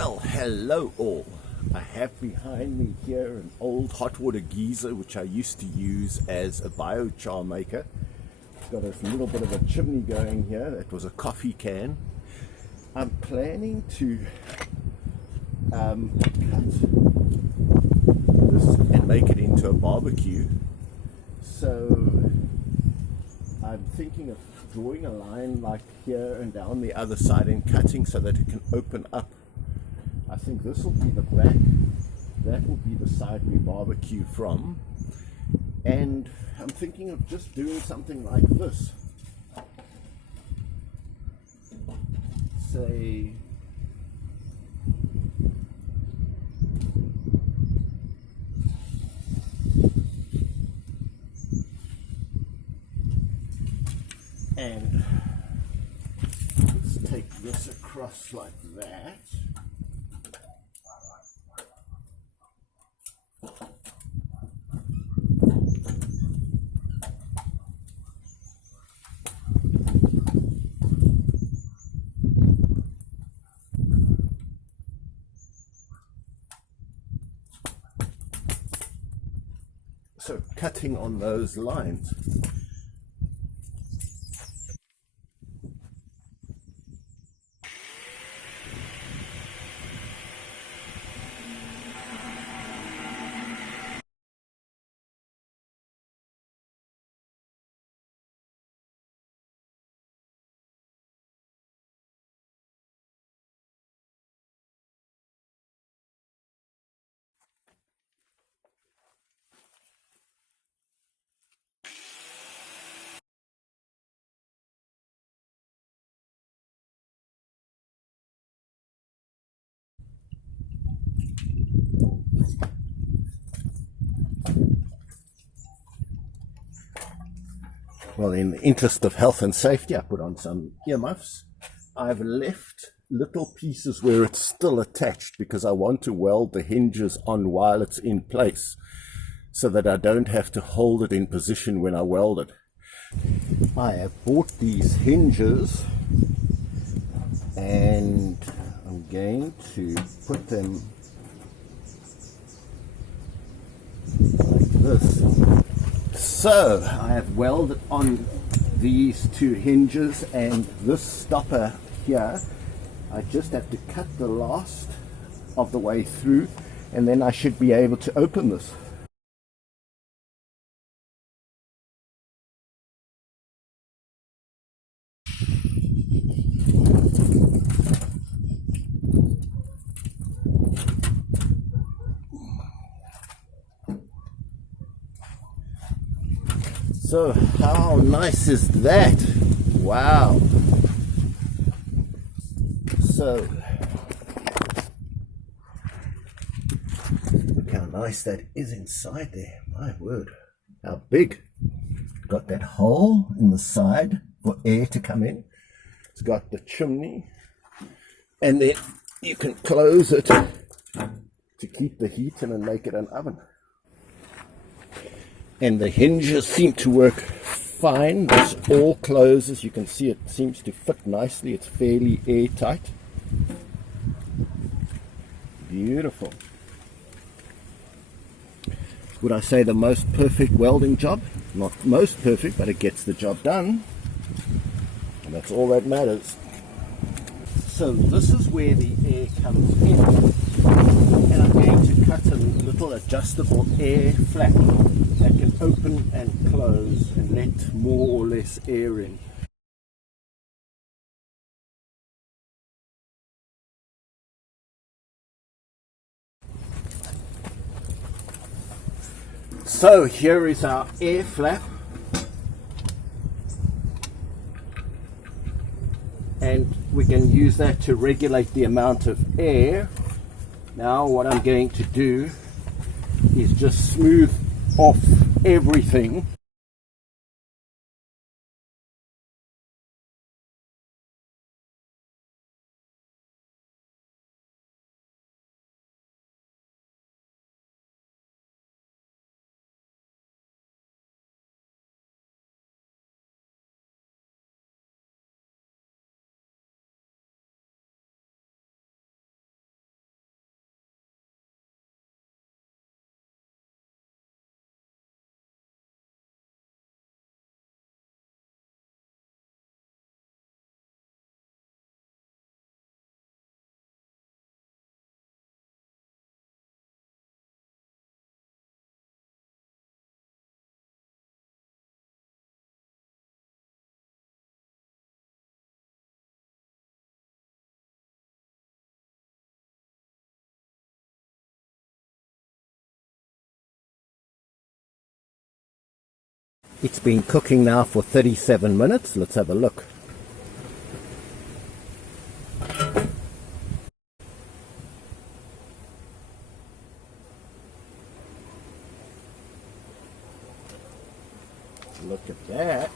Well, hello all. I have behind me here an old hot water geyser which I used to use as a biochar maker. It's got a little bit of a chimney going here. That was a coffee can. I'm planning to cut this and make it into a barbecue. So I'm thinking of drawing a line like here and down the other side and cutting so that it can open up. I think this will be the back, that will be the side we barbecue from, and I'm thinking of just doing something like this. Say and let's take this across like that. So cutting on those lines. Well, in the interest of health and safety, I put on some earmuffs. I've left little pieces where it's still attached because I want to weld the hinges on while it's in place so that I don't have to hold it in position when I weld it. I have bought these hinges and I'm going to put them like this. So I have welded on these two hinges and this stopper here. I just have to cut the last of the way through and then I should be able to open this. So how nice is that? Wow. So look how nice that is inside there. My word, how big. Got that hole in the side for air to come in. It's got the chimney and then you can close it to keep the heat in and make it an oven. And the hinges seem to work fine. This all closes. You can see it seems to fit nicely. It's fairly airtight. Beautiful. Would I say the most perfect welding job? Not most perfect, but it gets the job done. And that's all that matters. So this is where the air comes in. And I'm going to cut a little adjustable air flap that can open and close and let more or less air in. So here is our air flap, and we can use that to regulate the amount of air. Now what I'm going to do is just smooth off everything. It's been cooking now for 37 minutes. Let's have a look. Look at that.